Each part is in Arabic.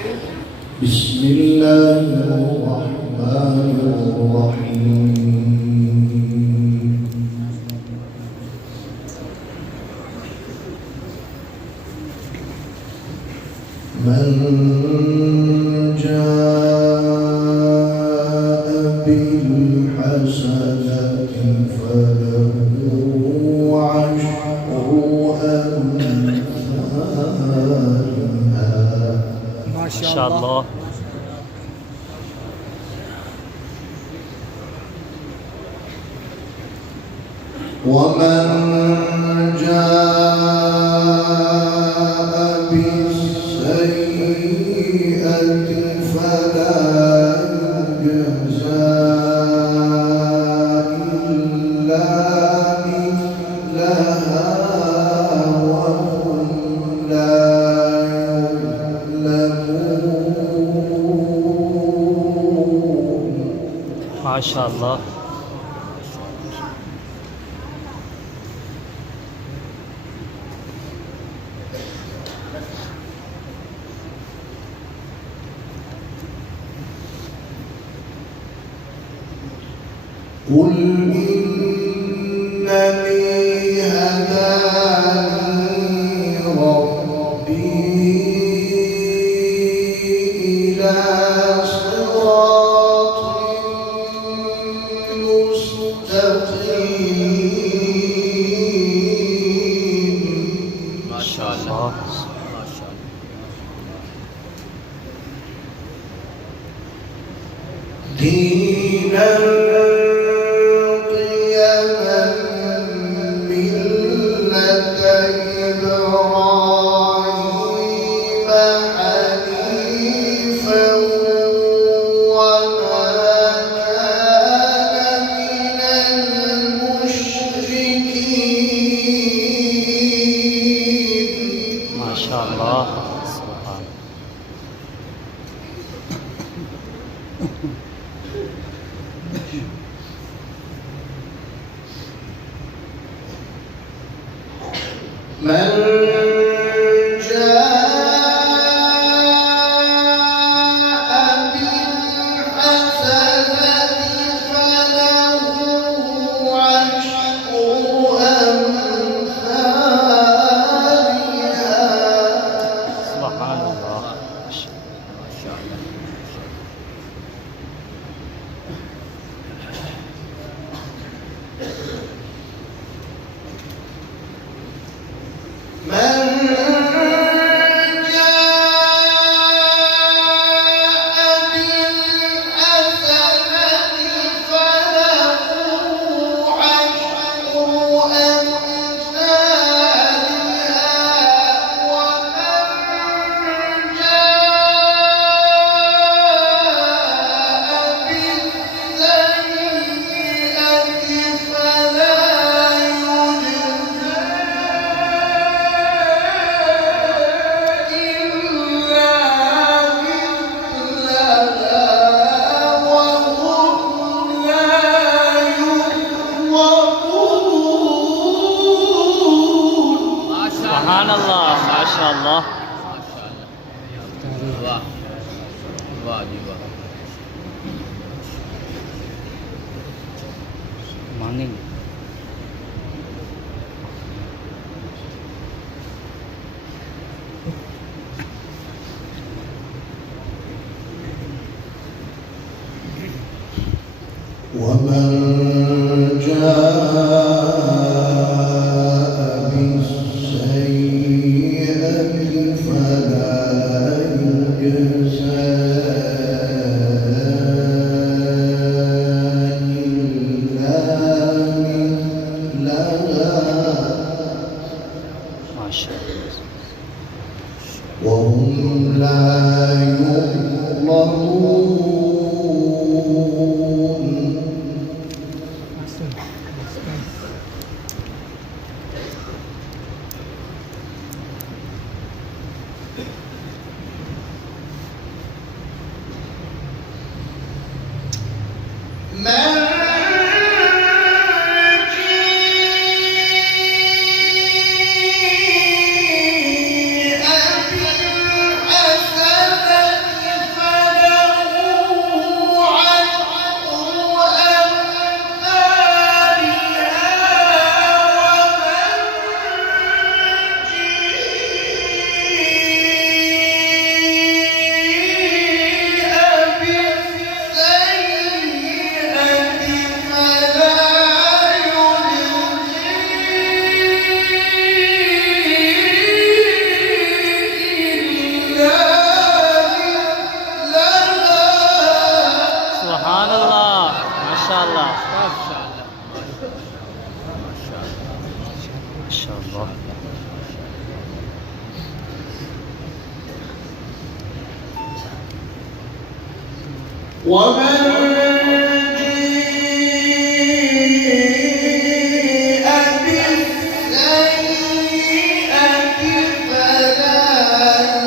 بسم الله الرحمن الرحيم من جاء بالحسنة فله عشر أمثالها ما شاء الله. ومن جاء بالسيئة فلا يجزى إلا مثلها وهم لا يظلمون. ما شاء الله. قل إنني هداني ربي إلى صراط مستقيم. ما شاء الله. دينا قيما ملة إبراهيم حنيفا وما كان من المشركين. ما شاء الله. سبحان من جاء بالحسنة فله عشر أمثالها. سبحان الله. من جاء بالحسنة فله عشر أمثالها ومن جاء بالسيئة فلا يجزى سبحان الله. ما شاء الله. वाह वाह जी वाह मांगेंगे. ومن جاء بالسيئة فلا يجزى إلا مثلها ما شاء الله. وهم لا يظلمون. من ومن جيء بالسيئة فلا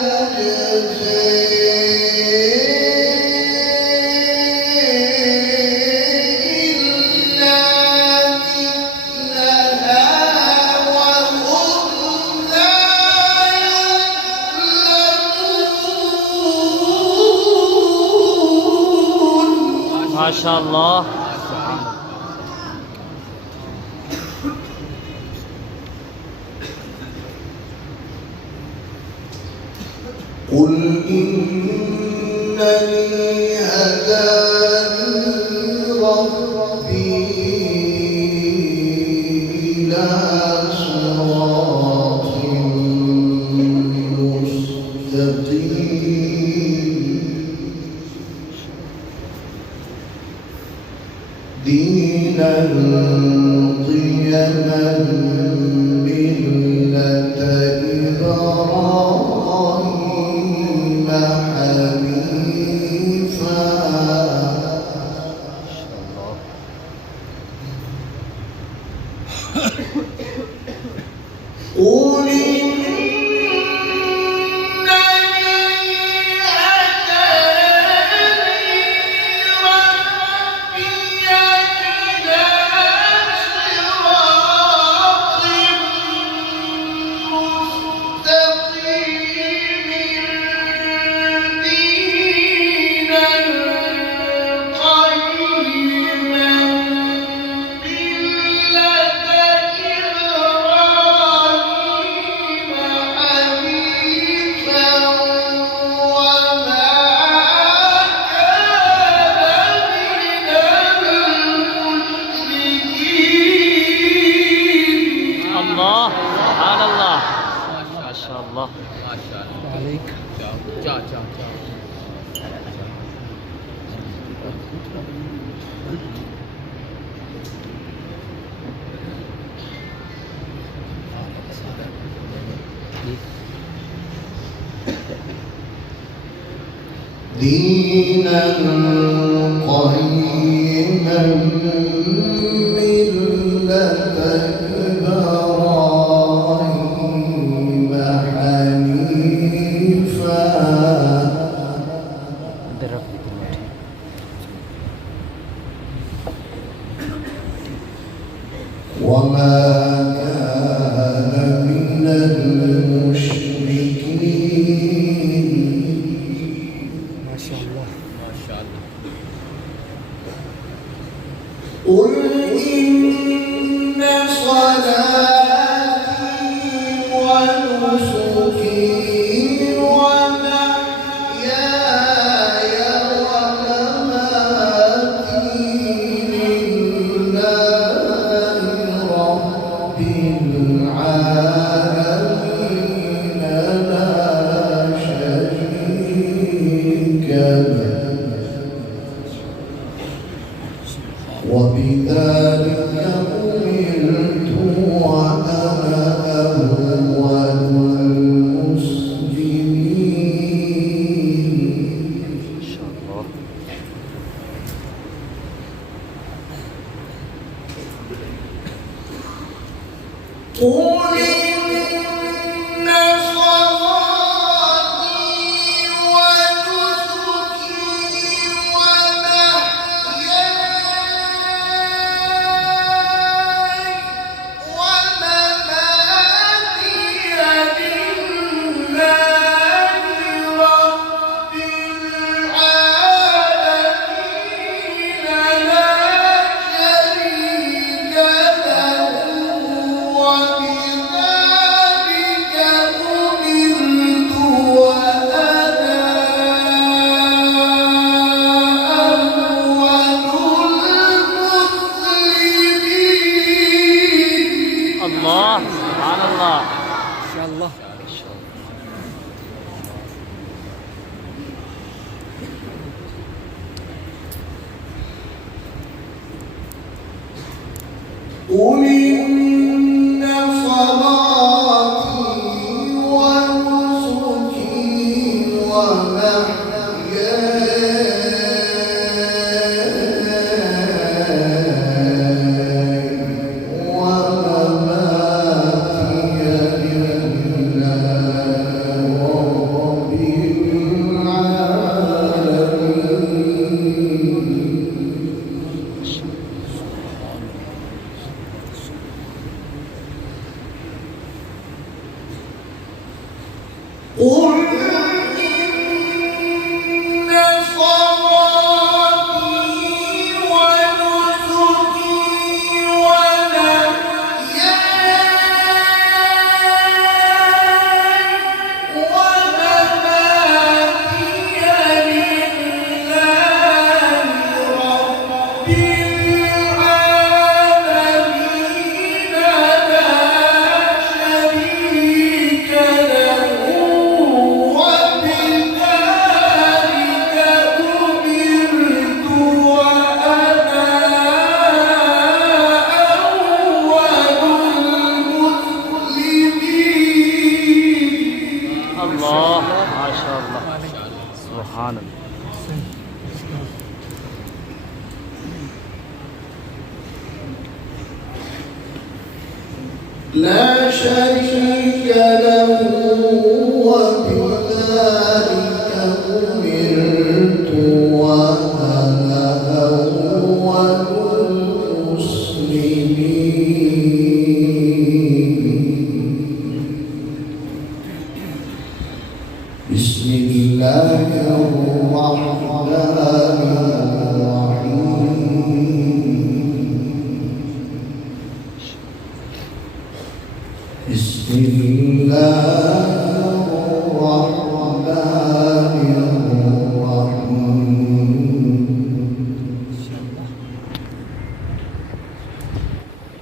يجزي إلا مثلها وهم لا يظلمون. ما شاء الله. قل إنني هداني ربي إلى صراط مستقيم دينا قيما ملة إبراهيم حنيفا قل إنني هداني ربي إلى صراط مستقيم دينا قيما ملة إبراهيم حنيفا وما كان من المشركين. الله سبحان الله. ما شاء الله. ما شاء الله عليك. جاء جاء جاء. دينا قيما ملة إبراهيم حنيفا وما كان من المشركين. ما شاء الله. ما شاء الله. قل إن صلاتي ونسكي ومحياي ومماتي لله رب العالمين لا شريك له وبذلك أمرت وأنا أول المسلمين. ما شاء الله. قل إن صلاتي ونسكي ومحياي ومماتي لله رب العالمين لا شريك له وبذلك أمرت وأنا أول المسلمين. الله سبحان الله. ما شاء الله. قل إن صلاتي ونسكي ومحياي شاء الله سبحان الله. لا شريك له وبذلك أمرت وأنا أول المسلمين. بسم الله الرحمن بسم الله الرحمن الرحيم.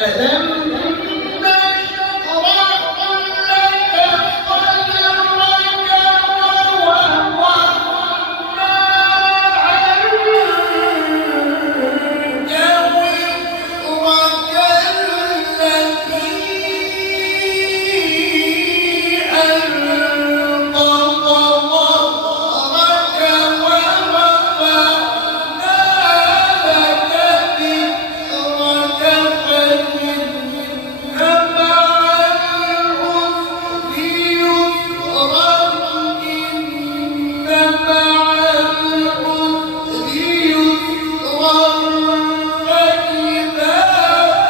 ألم نشرح لك صدرك ووضعنا عنك وزرك الذي أنقض ظهرك ورفعنا لك ذكرك فإن مع العسر يسرا إن مع العسر يسرا فإذا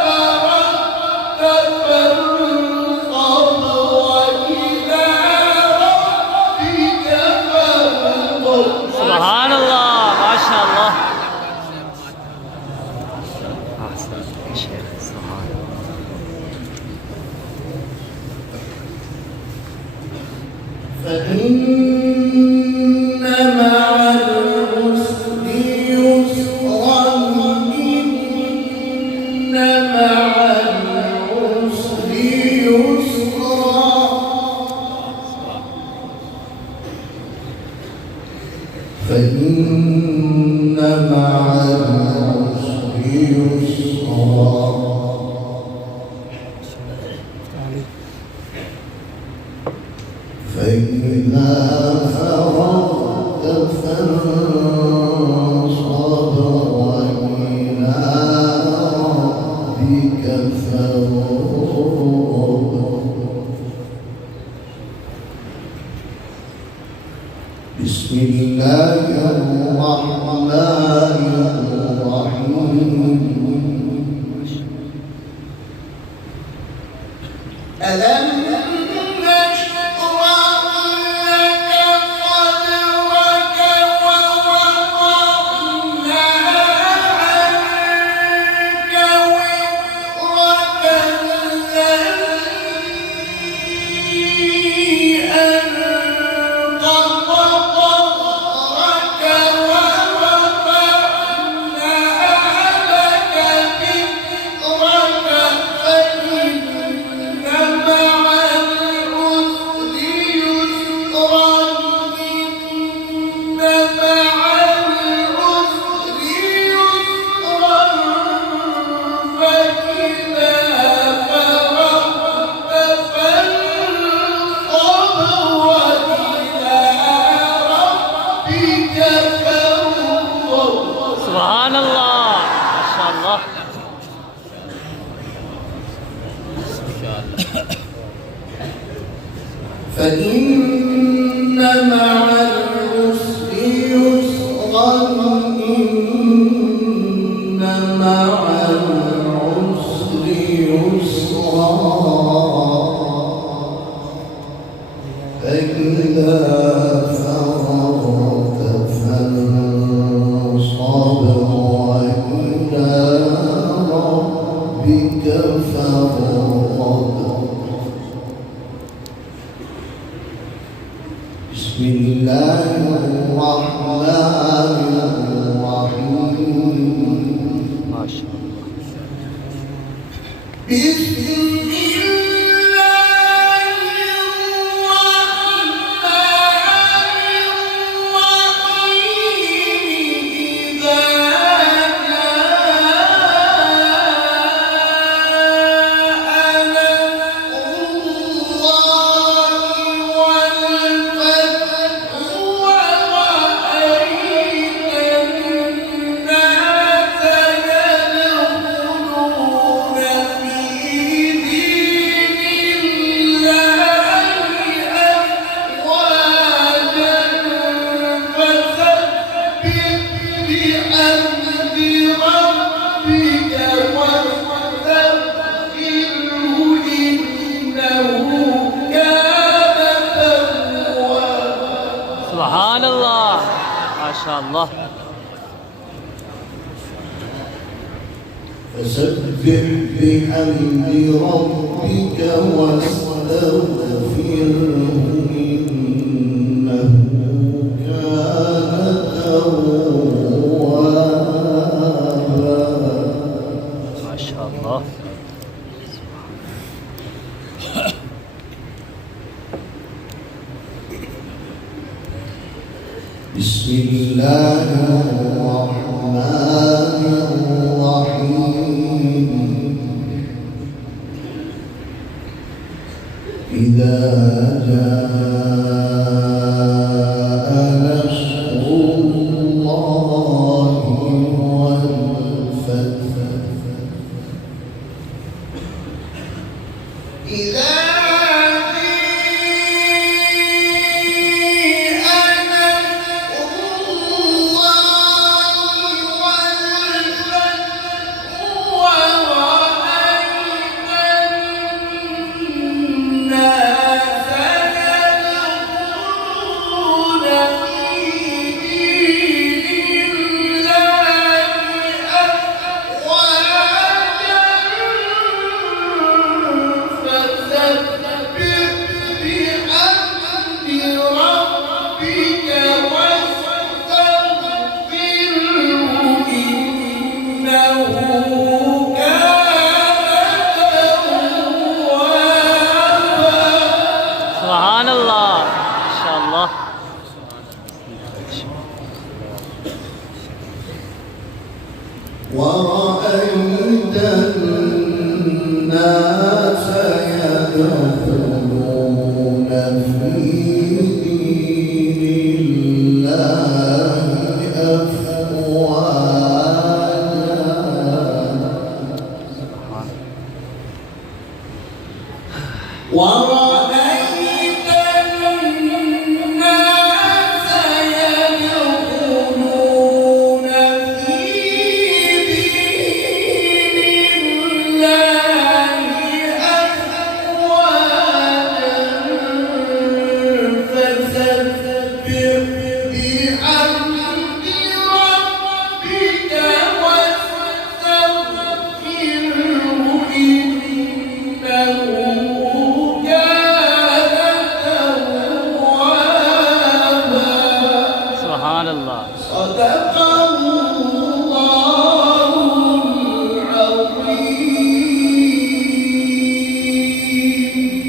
فرغت فانصب وإلى ربك فارغب. سبحان الله ما شاء الله. أحسن يا شيخ سبحان الله. فإن مع العسر يسرا إن مع العسر يسرا فإن مع العسر يسرا فإذا فرغت فانصب وإلى ربك فارغب. بسم الله الرحمن الرحيم. ألم نشرح لك صدرك ووضعنا عنك وزرك الذي أنقض ظهرك ورفعنا لك ذكرك فإن مع العسر يسرا إن مع العسر يسرا فإذا فرغت فانصب وإلى ربك فارغب. سبحان الله ما شاء الله. فإن مع العسر يسرا إن مع العسر يسرا فإذا فرغت فانصب وإلى ربك فارغب. سبحان الله ما شاء الله. فسبح بحمد ربك واستغفره إنه كان توابا. ما شاء الله. بسم الله الرحمن الرحيم. إذا جاء نصر الله والفتح. إذا سبحان الله ما شاء الله. ورأيت الناس يدخلون في دين الله أفواجا. ورأيت الناس يدخلون في دين الله أفواجا. فسبح بحمد ربك واستغفره إنه سبحان الله. صدق